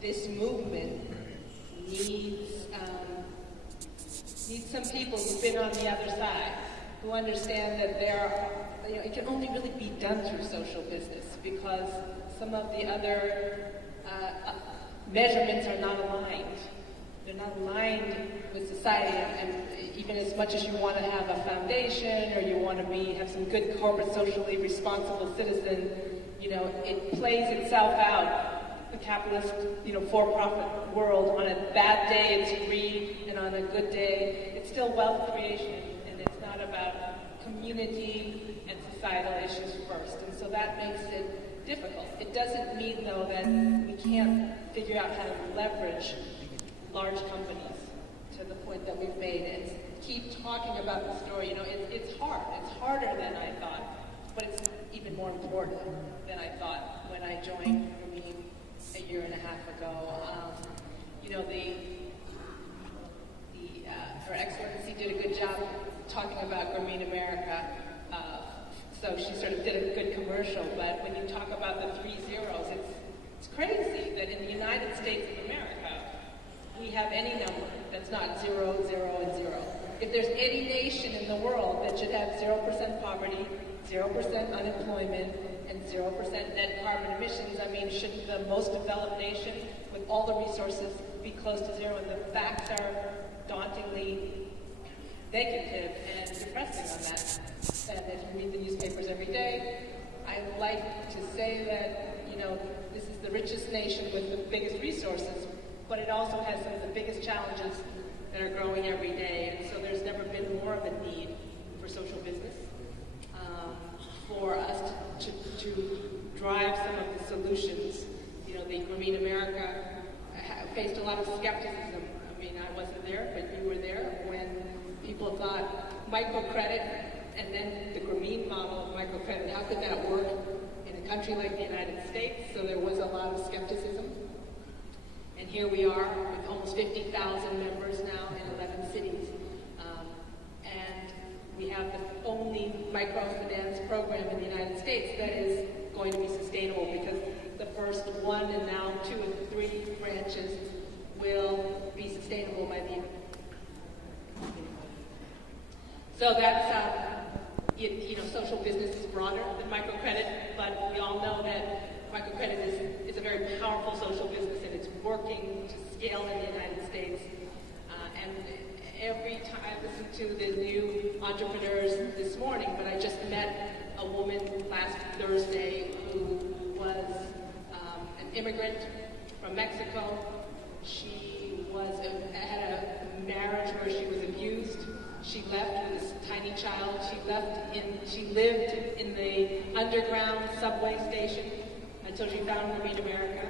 this movement needs some people who've been on the other side, who understand that it can only really be done through social business, because some of the other measurements are not aligned. They're not aligned with society, and even as much as you want to have a foundation or you want to have some good corporate, socially responsible citizen, it plays itself out. The capitalist, for-profit world, on a bad day it's greed, and on a good day it's still wealth creation, and it's not about community and societal issues first. And so that makes it difficult. It doesn't mean, though, that we can't figure out how to leverage large companies to the point that we've made and keep talking about the story. It's hard. It's harder than I thought, but it's even more important than I thought when I joined a year and a half ago. Her Excellency did a good job talking about Green America, so she sort of did a good commercial, but when you talk about the 3 zeros, it's crazy that in the United States of America, we have any number that's not 0, 0, and 0. If there's any nation in the world that should have 0% poverty, 0% unemployment, and 0% net carbon emissions, should the most developed nation with all the resources be close to 0? And the facts are dauntingly negative and depressing on that. And if you read the newspapers every day, I like to say that, this is the richest nation with the biggest resources, but it also has some of the biggest challenges that are growing every day. And so there's never been more of a need for social business, for us to drive some of the solutions. The Green America faced a lot of skepticism. I wasn't there, but you were there when people thought microcredit and then the green model of microcredit, how could that work in a country like the United States? So there was a lot of skepticism. And here we are with almost 50,000 members now in 11 cities. And we have the only microfinance program in the United States that is going to be sustainable, because the first 1 and now 2 and 3 branches will be sustainable by the end. So that's, social business is broader than microcredit, but we all know that microcredit is a very powerful social business, and it's working to scale in the United States. And every time I listen to the new entrepreneurs this morning, but I just met a woman last Thursday who was an immigrant from Mexico. She had a marriage where she was abused. She left with this tiny child. She lived in the underground subway station until she found Green America.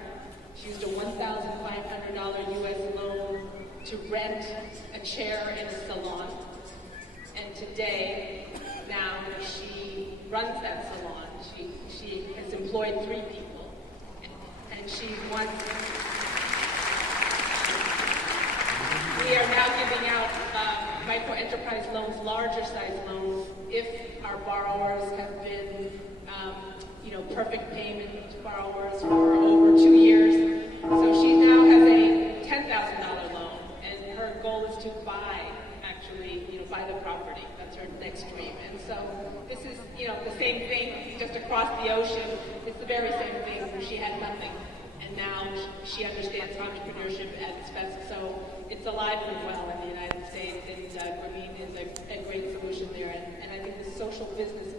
She used a $1,500 US loan to rent a chair in a salon. And today, now she runs that salon. She has employed 3 people. And she wants... We are now giving out micro-enterprise loans, larger size loans, if our borrowers have been, perfect payment borrowers for over 2 years. So she now has a $10,000 loan, and her goal is to buy the property. That's her next dream. And so this is, the same thing, just across the ocean. It's the very same thing. She had nothing, and now she understands entrepreneurship at its best. So it's alive and well in the United States, and Green is a great solution there. And I think the social business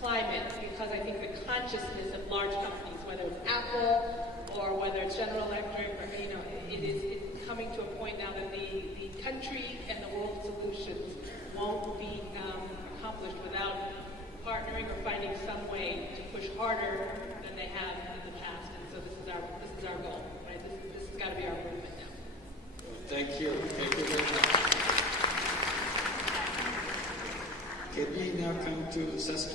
climate, because I think the consciousness of large companies, whether it's Apple or whether it's General Electric, or it's coming to a point now that the country and the world solutions won't be accomplished without partnering or finding some way to push harder than they have in the past. And so this is our goal, right? This has got to be our movement now. Thank you. Thank you very much. Can we now come to Saskia?